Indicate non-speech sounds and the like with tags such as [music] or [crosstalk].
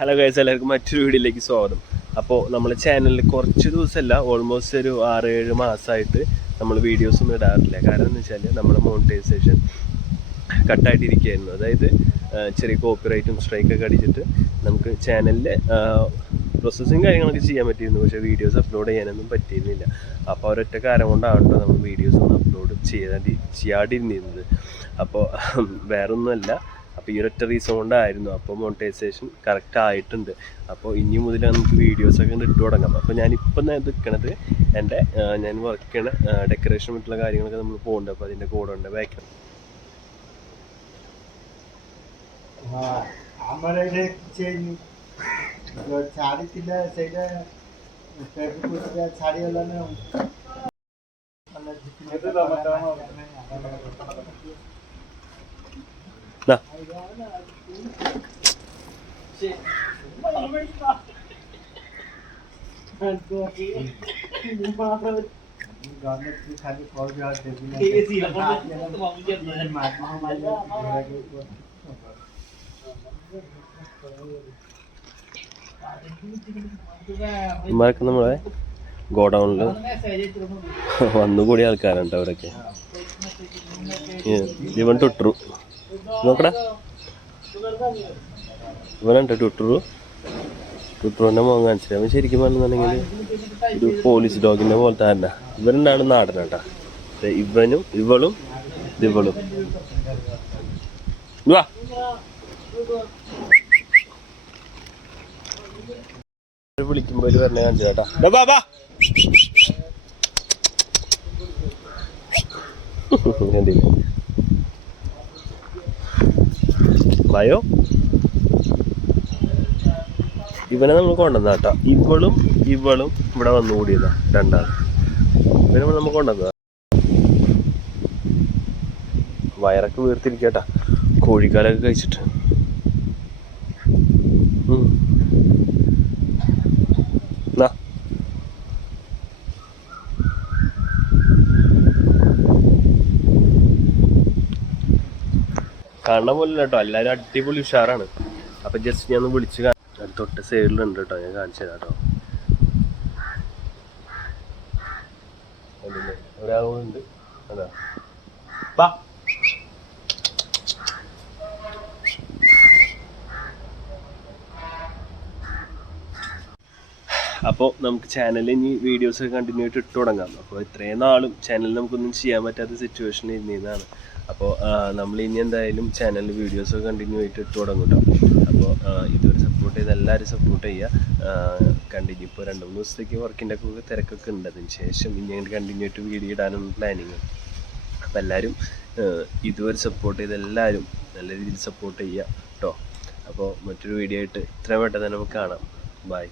Hello guys എല്ലാവർക്കും മറ്റൊരു വീഡിയോയിലേക്ക് സ്വാഗതം. അപ്പോൾ നമ്മൾ ചാനലിൽ കുറച്ച് ദിവസമല്ല ഓൾമോസ്റ്റ് ഒരു ആറ് ഏഴ് മാസമായിട്ട് നമ്മൾ വീഡിയോസ് ഒന്നും ഇടാറില്ല. കാരണം എന്ന് വെച്ചാൽ നമ്മുടെ മോണിറ്റൈസേഷൻ കട്ടായിട്ടിരിക്കുകയായിരുന്നു. അതായത് ചെറിയ കോപ്പിറൈറ്റും സ്ട്രൈക്കൊക്കെ അടിച്ചിട്ട് നമുക്ക് ചാനലിൽ പ്രോസസ്സിങ് കാര്യങ്ങളൊക്കെ ചെയ്യാൻ പറ്റിയിരുന്നു. പക്ഷേ വീഡിയോസ് അപ്ലോഡ് ചെയ്യാനൊന്നും പറ്റിയിരുന്നില്ല. അപ്പോൾ ഒരൊറ്റ കാരണം കൊണ്ടാണ് കേട്ടോ നമ്മൾ വീഡിയോസ് ഒന്നും അപ്ലോഡ് ചെയ്യാതി ചെയ്യാതിരുന്നിരുന്നത്. അപ്പോൾ വേറൊന്നുമല്ല. അപ്പോൾ ഈ ഒറ്റ റീസൺ കൊണ്ടായിരുന്നു. അപ്പോൾ മോണിറ്റൈസേഷൻ കറക്റ്റ് ആയിട്ടുണ്ട്. അപ്പോൾ ഇനി മുതൽ നമുക്ക് വീഡിയോസൊക്കെ ഇട്ട് തുടങ്ങാം. അപ്പോൾ ഞാനിപ്പം തന്നെ നിൽക്കണത് എന്റെ ഞാൻ വർക്ക് ചെയ്യണ ഡെക്കറേഷൻ മറ്റുള്ള കാര്യങ്ങളൊക്കെ നമ്മൾ പോകുന്നുണ്ട് അപ്പോൾ അതിന്റെ കൂടെ ഉണ്ട്. ബാക്കി ছাড়িলে সেইটা ছাড়িগলা ഇമാരൊക്കെ നമ്മളെ ഗോഡൗണിൽ വന്നുകൂടിയ ആൾക്കാരുണ്ട് അവരൊക്കെ ഇവൻ ടുട്ടു നോക്കടാ. ഇവനുണ്ട് ടുട്ടു ടുട്ടുവിന്റെ മുഖം കാണിച്ചത് അവൻ ശരിക്കും പറഞ്ഞിട്ടുണ്ടെങ്കിൽ ഒരു പോലീസ് ഡോഗിന്റെ പോലത്തെ തന്നെ ഇവരുണ്ടാണ് നാടനാട്ടാ ഇവനും ഇവളും ഇവളും. വാ. വിളിക്കുമ്പോൾ വരണ കാണിച്ചു കേട്ടാ. [laughs] കണ്ടില്ലേ ഭയോ ഇവനെ നമ്മൾ കൊണ്ടുവന്ന കേട്ടോ. ഇവളും ഇവളും ഇവിടെ വന്നു കൂടിയതാ രണ്ടാൾ ഇവനെ നമ്മൾ കൊണ്ടുവന്നതാ. വയറൊക്കെ വീർത്തിരിക്കട്ടാ കോഴിക്കാലൊക്കെ കഴിച്ചിട്ട്. കാണാൻ പോലും കേട്ടോ എല്ലാവരും അടിപൊളി ഉഷാറാണ്. അപ്പൊ ജസ്റ്റ് ഞാൻ ഒന്ന് വിളിച്ച് അത് തൊട്ട് സൈഡിലുണ്ട് കേട്ടോ ഞാൻ കാണിച്ചു തരാം കേട്ടോ? ഒരാളുണ്ട്. അതാ വാ അപ്പോൾ നമുക്ക് ചാനലിൽ ഇനി വീഡിയോസ് ഒക്കെ കണ്ടിന്യൂ ആയിട്ട് ഇട്ട് തുടങ്ങാം. അപ്പോൾ ഇത്രയും നാളും ചാനലിൽ നമുക്കൊന്നും ചെയ്യാൻ പറ്റാത്ത സിറ്റുവേഷൻ ഇരുന്നതാണ് അപ്പോൾ നമ്മൾ ഇനി എന്തായാലും ചാനലിൽ വീഡിയോസ് ഒക്കെ കണ്ടിന്യൂ ആയിട്ട് ഇട്ട് തുടങ്ങും കേട്ടോ അപ്പോൾ ഇതൊരു സപ്പോർട്ട് ചെയ്ത് എല്ലാവരും സപ്പോർട്ട് ചെയ്യുക. കണ്ടിന്യൂ ഇപ്പോൾ രണ്ട് മൂന്ന് ദിവസത്തേക്ക് വർക്കിന്റെ ഒക്കെ തിരക്കൊക്കെ ഉണ്ട്. അതിന് ശേഷം ഇനി അങ്ങനെ കണ്ടിന്യൂ ആയിട്ട് വീഡിയോ ഇടാനും പ്ലാനിങ് അപ്പോൾ എല്ലാവരും ഇതുവരെ സപ്പോർട്ട് ചെയ്ത് എല്ലാവരും നല്ല രീതിയിൽ സപ്പോർട്ട് ചെയ്യുക കേട്ടോ അപ്പോൾ മറ്റൊരു വീഡിയോ ആയിട്ട് ഇത്രയും പെട്ടെന്ന് നമുക്ക് കാണാം. ബൈ